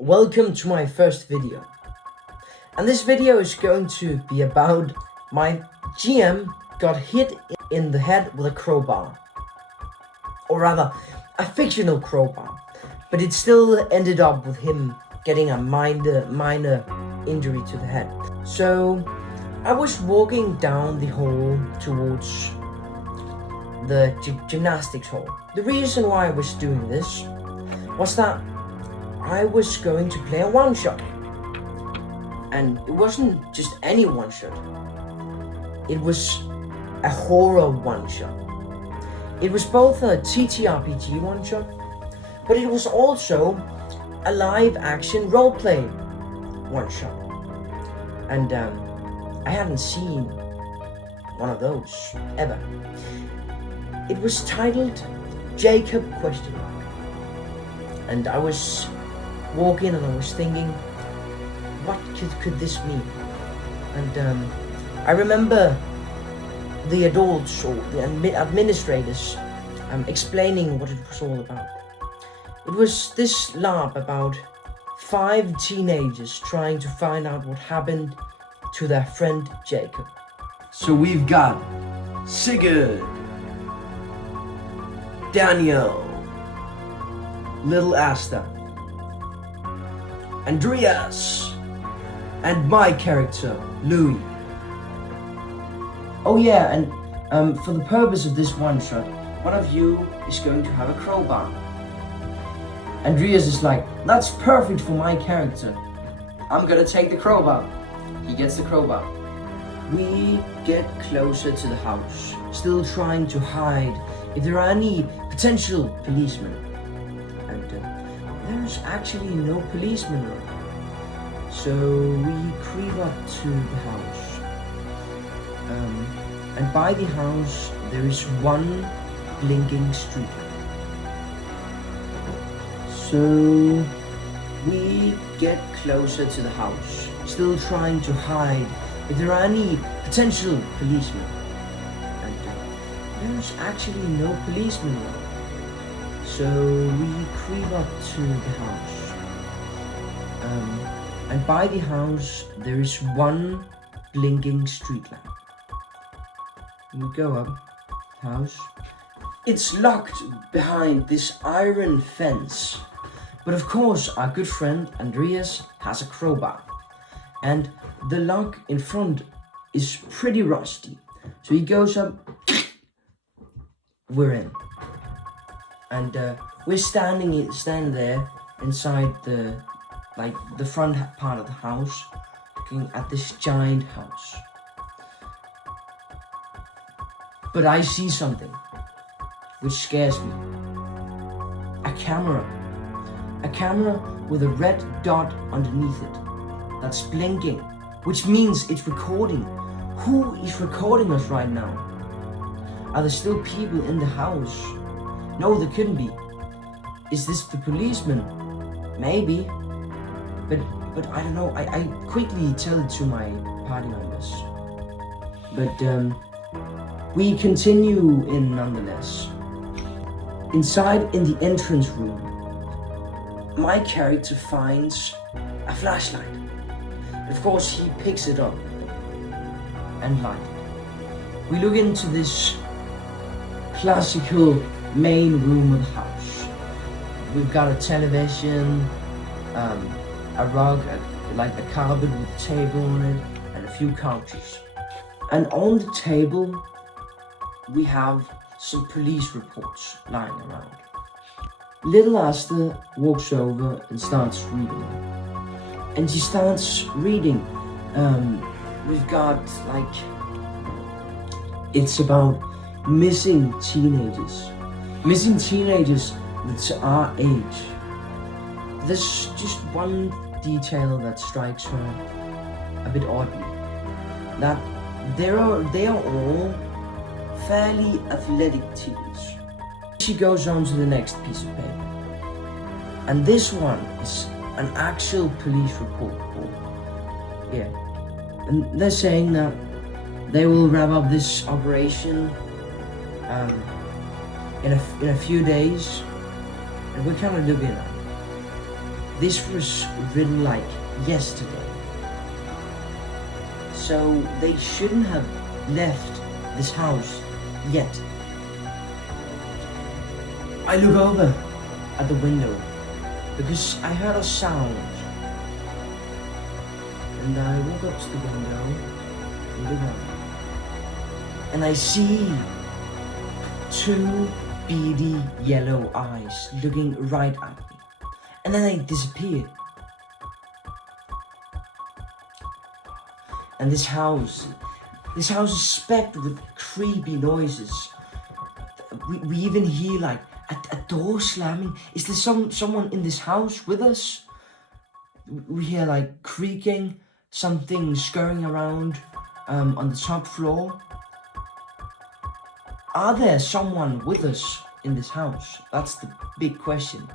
Welcome to my first video. And this video is going to be about my GM got hit in the head with a crowbar. Or rather, a fictional crowbar. But it still ended up with him getting a minor injury to the head. So I was walking down the hall towards the gymnastics hall. The reason why I was doing this was that I was going to play a one-shot. And it wasn't just any one-shot. It was a horror one-shot. It was both a TTRPG one-shot, but it was also a live-action role-play one-shot. And I hadn't seen one of those ever. It was titled Jacob ? And I was walking and I was thinking, what could this mean? And I remember the adults or the administrators explaining what it was all about. It was this LARP about 5 teenagers trying to find out what happened to their friend Jacob. So we've got Sigurd, Daniel, Little Asta, Andreas, and my character, Louis. Oh yeah, and for the purpose of this one-shot, one of you is going to have a crowbar. Andreas is like, that's perfect for my character. I'm gonna take the crowbar. He gets the crowbar. We get closer to the house, still trying to hide if there are any potential policemen. And there's actually no policemen around. So we creep up to the house. And by the house, there is one blinking street light. So we get closer to the house, still trying to hide if there are any potential policemen. And there's actually no policemen around. So we creep up to the house. And by the house, there is one blinking street lamp. We go up the house. It's locked behind this iron fence. But of course, our good friend Andreas has a crowbar. And the lock in front is pretty rusty. So he goes up, we're in. And we're standing there inside the front part of the house, looking at this giant house. But I see something which scares me. A camera with a red dot underneath it that's blinking, which means it's recording. Who is recording us right now? Are there still people in the house? No, there couldn't be. Is this the policeman? Maybe. But I don't know. I quickly tell it to my party members. But we continue in nonetheless. Inside in the entrance room, my character finds a flashlight. Of course, he picks it up and lights it. We look into this classical main room of the house. We've got a television, a rug, like a carpet with a table on it, and a few couches. And on the table, we have some police reports lying around. Little Asta walks over and starts reading. And she starts reading. We've got it's about missing teenagers. Missing teenagers that's our age. There's just one detail that strikes her a bit oddly. That they are all fairly athletic teens. She goes on to the next piece of paper. And this one is an actual police report. Yeah. And they're saying that they will wrap up this operation in a few days. And we're kind of looking at it. this was written like yesterday. So they shouldn't have left this house yet. I look over at the window because I heard a sound. And I walk up to the window and look out. And I see two beady yellow eyes looking right at me. And then they disappear. And this house is specked with creepy noises. We even hear like a door slamming. Is there someone in this house with us? We hear like creaking, something scurrying around on the top floor. Are there someone with us in this house? That's the big question.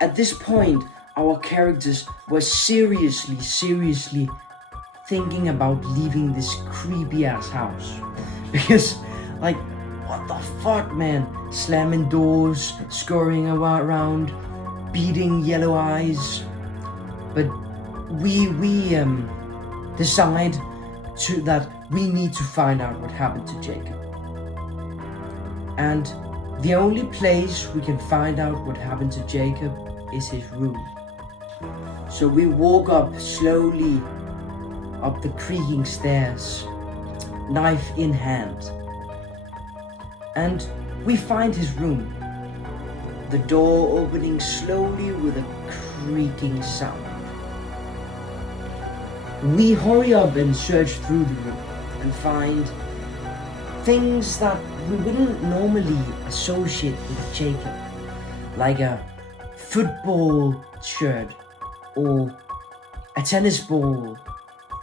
At this point, our characters were seriously thinking about leaving this creepy ass house. Because, like, what the fuck, man? Slamming doors, scurrying around, beating yellow eyes. But we decide that we need to find out what happened to Jacob. And the only place we can find out what happened to Jacob is his room. So we walk up slowly up the creaking stairs, knife in hand. And we find his room. The door opening slowly with a creaking sound. We hurry up and search through the room and find things that we wouldn't normally associate with Jacob, like a football shirt, or a tennis ball,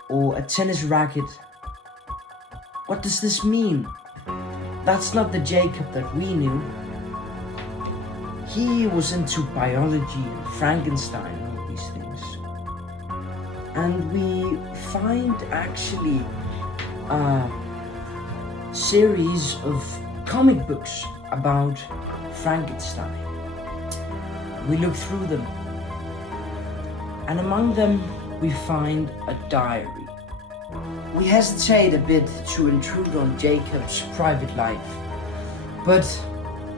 or a tennis racket. What does this mean? That's not the Jacob that we knew. He was into biology and Frankenstein and all these things. And we find actually a series of comic books about Frankenstein. We look through them, and among them we find a diary. We hesitate a bit to intrude on Jacob's private life, but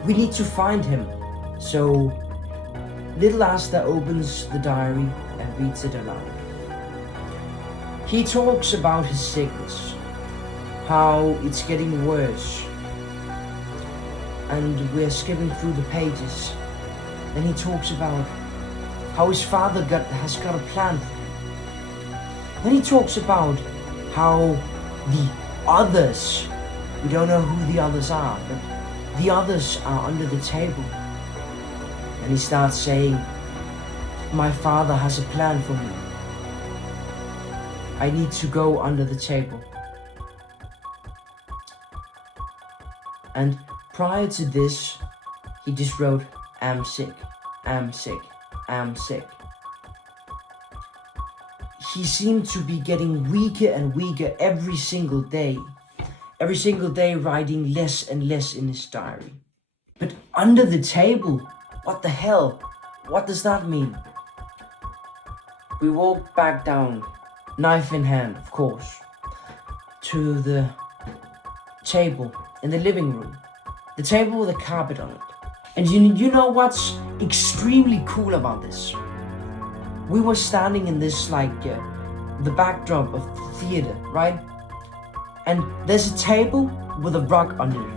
we need to find him. So little Asta opens the diary and reads it aloud. He talks about his sickness, how it's getting worse, and we're skipping through the pages. Then he talks about how his father has got a plan for him. Then he talks about how the others, we don't know who the others are, but the others are under the table. And he starts saying, my father has a plan for me. I need to go under the table. And prior to this, he just wrote, I'm sick, I'm sick, I'm sick. He seemed to be getting weaker and weaker every single day. Every single day writing less and less in his diary. But under the table, what the hell? What does that mean? We walk back down, knife in hand, of course, to the table in the living room. The table with a carpet on it. And you know what's extremely cool about this? We were standing in this the backdrop of the theater, right? And there's a table with a rug under it.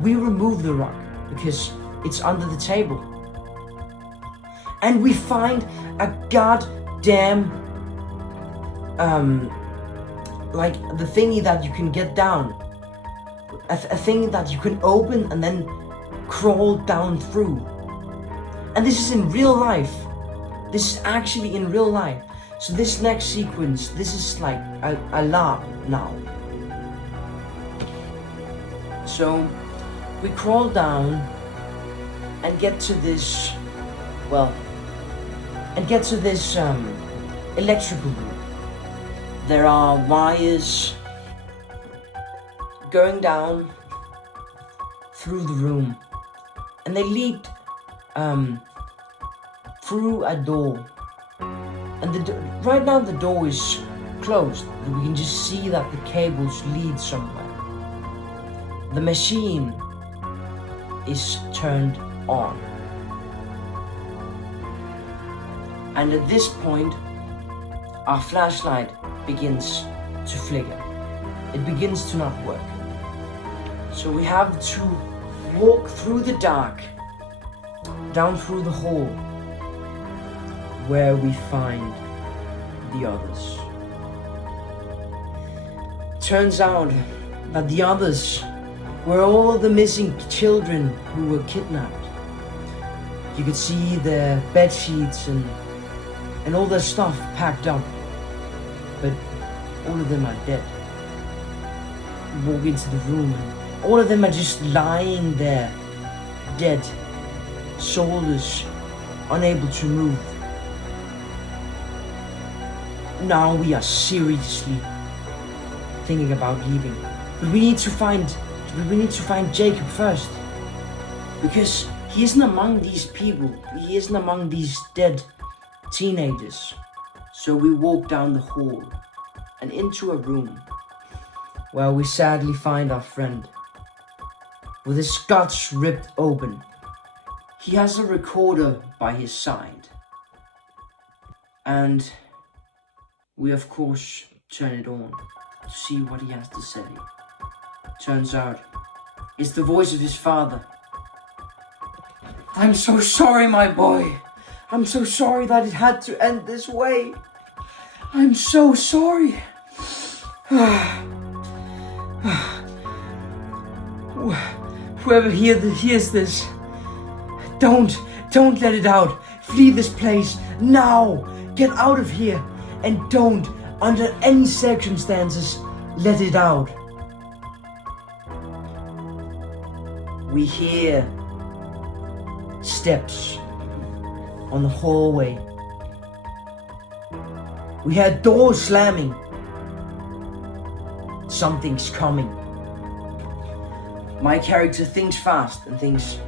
We remove the rug because it's under the table. And we find a goddamn the thingy that you can get down. A thing that you can open and then crawl down through. And this is in real life. This is actually in real life. So this next sequence, this is like a lab now. So we crawl down and get to this, electrical room. There are wires going down through the room, and they lead through a door. And right now the door is closed. We can just see that the cables lead somewhere. The machine is turned on. And at this point, our flashlight begins to flicker. It begins to not work. So we have to walk through the dark, down through the hall, where we find the others. Turns out that the others were all the missing children who were kidnapped. You could see their bed sheets and all their stuff packed up, but all of them are dead. You walk into the room and all of them are just lying there, dead, soulless, unable to move. Now we are seriously thinking about leaving, but we need to find Jacob first, because he isn't among these people. He isn't among these dead teenagers. So we walk down the hall and into a room where we sadly find our friend with his guts ripped open. He has a recorder by his side, and we of course turn it on to see what he has to say. Turns out it's the voice of his father. "I'm so sorry, my boy. I'm so sorry that it had to end this way. I'm so sorry. Whoever hears this, don't let it out. Flee this place now. Get out of here, and don't, under any circumstances, let it out." We hear steps on the hallway. We hear doors slamming. Something's coming. My character thinks fast and thinks,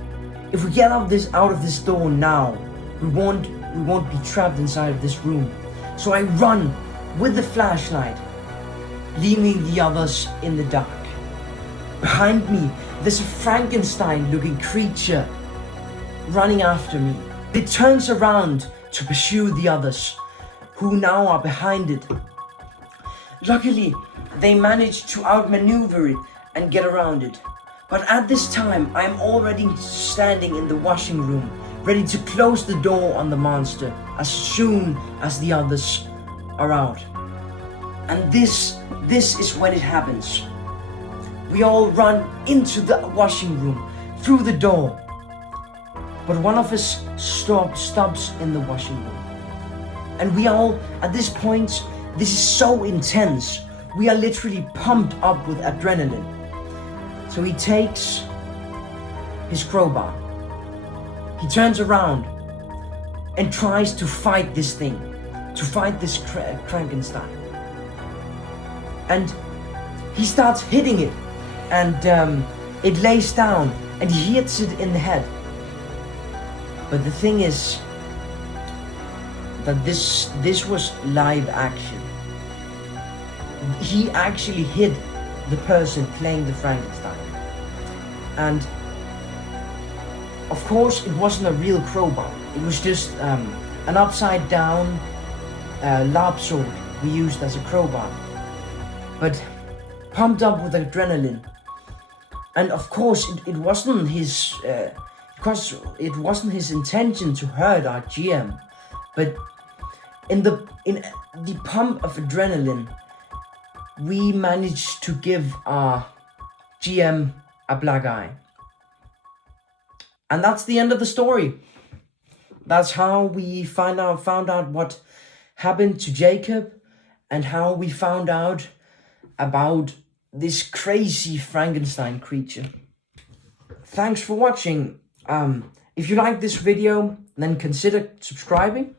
if we get out of this door now, we won't be trapped inside of this room. So I run with the flashlight, leaving the others in the dark. Behind me, there's a Frankenstein-looking creature running after me. It turns around to pursue the others, who now are behind it. Luckily, they manage to outmaneuver it and get around it. But at this time, I'm already standing in the washing room, ready to close the door on the monster as soon as the others are out. And this is when it happens. We all run into the washing room, through the door. But one of us stops in the washing room. And we all, at this point, this is so intense. We are literally pumped up with adrenaline. So he takes his crowbar. He turns around and tries to fight this thing, to fight this Frankenstein. And he starts hitting it, and it lays down, and he hits it in the head. But the thing is that this was live action. He actually hit the person playing the Frankenstein. And of course it wasn't a real crowbar. It was just an upside down larp sword we used as a crowbar. But pumped up with adrenaline. And of course it wasn't his intention to hurt our GM. But in the pump of adrenaline, we managed to give our GM a black eye. And that's the end of the story. That's how we found out what happened to Jacob, and how we found out about this crazy Frankenstein creature. Thanks for watching. If you like this video, then consider subscribing.